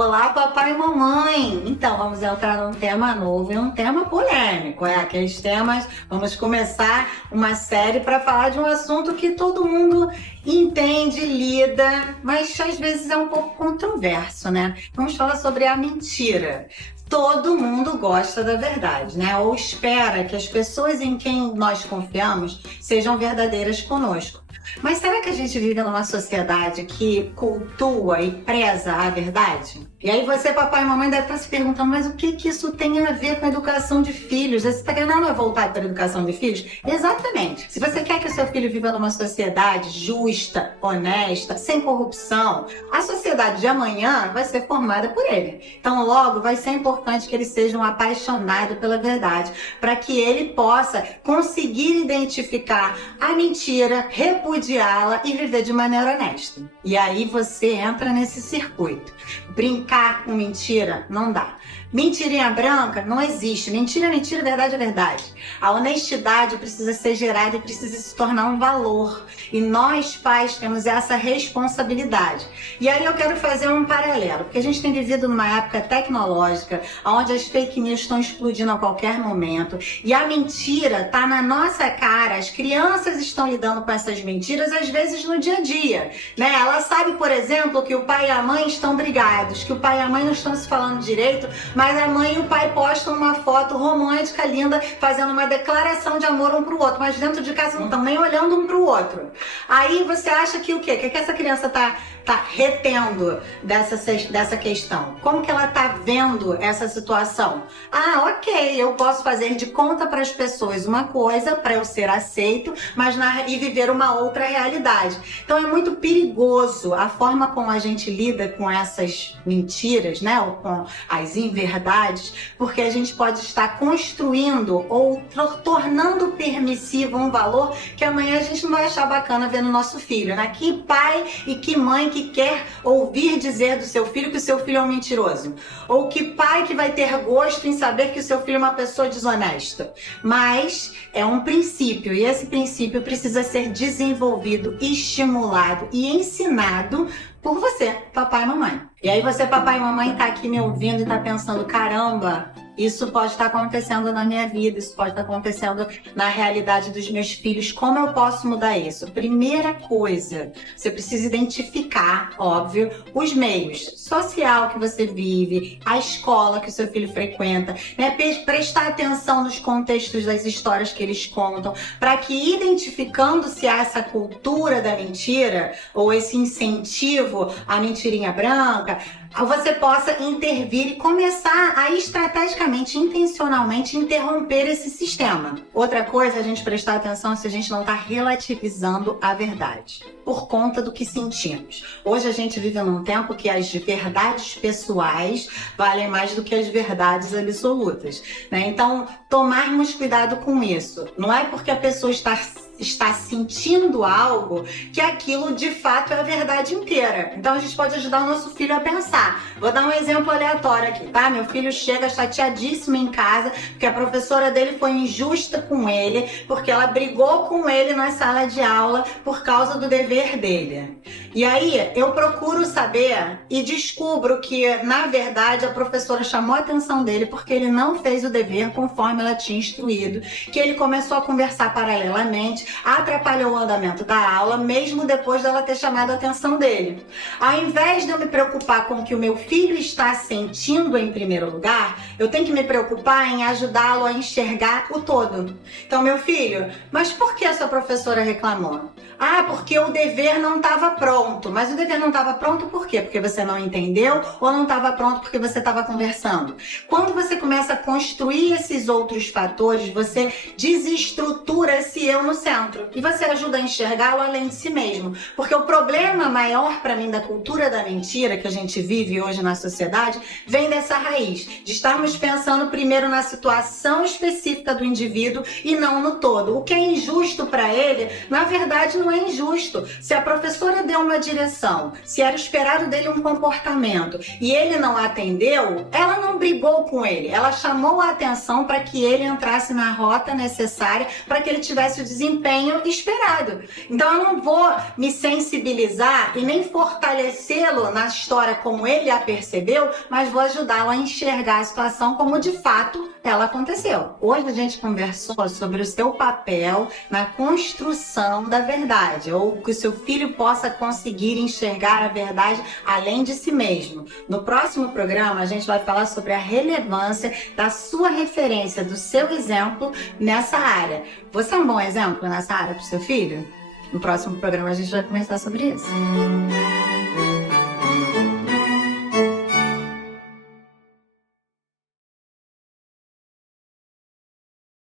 Olá, papai e mamãe! Então, vamos entrar num tema novo e um tema polêmico. Aqueles temas, vamos começar uma série para falar de um assunto que todo mundo entende, lida, mas às vezes é um pouco controverso, né? Vamos falar sobre a mentira. Todo mundo gosta da verdade, né? Ou espera que as pessoas em quem nós confiamos sejam verdadeiras conosco. Mas será que a gente vive numa sociedade que cultua e preza a verdade? E aí você, papai e mamãe, deve estar se perguntando, mas o que isso tem a ver com a educação de filhos? Esse canal não é voltado para a educação de filhos? Exatamente. Se você quer que o seu filho viva numa sociedade justa, honesta, sem corrupção, a sociedade de amanhã vai ser formada por ele. Então, logo, vai ser importante que ele seja um apaixonado pela verdade, para que ele possa conseguir identificar a mentira, repudiá-la e viver de maneira honesta. E aí você entra nesse circuito. Brincar com mentira não dá. Mentirinha branca não existe. Mentira é mentira, verdade é verdade. A honestidade precisa ser gerada e precisa se tornar um valor. E nós, pais, temos essa responsabilidade. E aí eu quero fazer um paralelo, porque a gente tem vivido numa época tecnológica, onde as fake news estão explodindo a qualquer momento, e a mentira está na nossa cara. As crianças estão lidando com essas mentiras, às vezes no dia a dia, né? Ela sabe, por exemplo, que o pai e a mãe estão brigados, que o pai e a mãe não estão se falando direito, mas a mãe e o pai postam uma foto romântica, linda, fazendo uma declaração de amor um pro outro, mas dentro de casa não estão nem olhando um pro outro. Aí você acha que o quê? Que essa criança tá retendo dessa questão? Como que ela tá vendo essa situação? Ah, ok, eu posso fazer de conta para as pessoas uma coisa para eu ser aceito, mas e viver uma outra realidade. Então é muito perigoso a forma como a gente lida com essas mentiras, né? Ou com as inverdades, porque a gente pode estar construindo ou tornando permissivo um valor que amanhã a gente não vai achar bacana ver no nosso filho, né? Que pai e que mãe que quer ouvir dizer do seu filho que o seu filho é um mentiroso? Ou que pai que vai ter gosto em saber que o seu filho é uma pessoa desonesta? Mas é um princípio, e esse princípio precisa ser desenvolvido, estimulado e ensinado por você, papai e mamãe. E aí você, papai e mamãe, tá aqui me ouvindo e tá pensando, caramba, isso pode estar acontecendo na minha vida, isso pode estar acontecendo na realidade dos meus filhos. Como eu posso mudar isso? Primeira coisa, você precisa identificar, óbvio, os meios social que você vive, a escola que o seu filho frequenta, né? Prestar atenção nos contextos das histórias que eles contam, para que identificando-se essa cultura da mentira ou esse incentivo à mentirinha branca, você possa intervir e começar a estrategicamente, intencionalmente interromper esse sistema. Outra coisa é a gente prestar atenção se a gente não está relativizando a verdade, por conta do que sentimos. Hoje a gente vive num tempo que as verdades pessoais valem mais do que as verdades absolutas, né? Então, tomarmos cuidado com isso. Não é porque a pessoa está sentindo algo que aquilo de fato é a verdade inteira. Então a gente pode ajudar o nosso filho a pensar. Vou dar um exemplo aleatório aqui, tá? Meu filho chega chateadíssimo em casa porque a professora dele foi injusta com ele, porque ela brigou com ele na sala de aula por causa do dever dele. E aí eu procuro saber e descubro que, na verdade, a professora chamou a atenção dele porque ele não fez o dever conforme ela tinha instruído, que ele começou a conversar paralelamente, atrapalhou o andamento da aula, mesmo depois dela ter chamado a atenção dele. Ao invés de eu me preocupar com o que o meu filho está sentindo em primeiro lugar, eu tenho que me preocupar em ajudá-lo a enxergar o todo. Então, meu filho, mas por que a sua professora reclamou? Ah, porque o dever não estava pronto. Mas o dever não estava pronto por quê? Porque você não entendeu ou não estava pronto porque você estava conversando? Quando você começa a construir esses outros fatores, você desestrutura esse eu no centro e você ajuda a enxergá-lo além de si mesmo. Porque o problema maior para mim da cultura da mentira que a gente vive hoje na sociedade vem dessa raiz, de estarmos pensando primeiro na situação específica do indivíduo e não no todo. O que é injusto para ele, na verdade, não não é injusto. Se a professora deu uma direção, se era esperado dele um comportamento e ele não atendeu, ela não brigou com ele, ela chamou a atenção para que ele entrasse na rota necessária para que ele tivesse o desempenho esperado. Então eu não vou me sensibilizar e nem fortalecê-lo na história como ele a percebeu, mas vou ajudá-lo a enxergar a situação como de fato ela aconteceu. Hoje a gente conversou sobre o seu papel na construção da verdade, ou que o seu filho possa conseguir enxergar a verdade além de si mesmo. No próximo programa a gente vai falar sobre a relevância da sua referência, do seu exemplo nessa área. Você é um bom exemplo nessa área para o seu filho? No próximo programa a gente vai conversar sobre isso.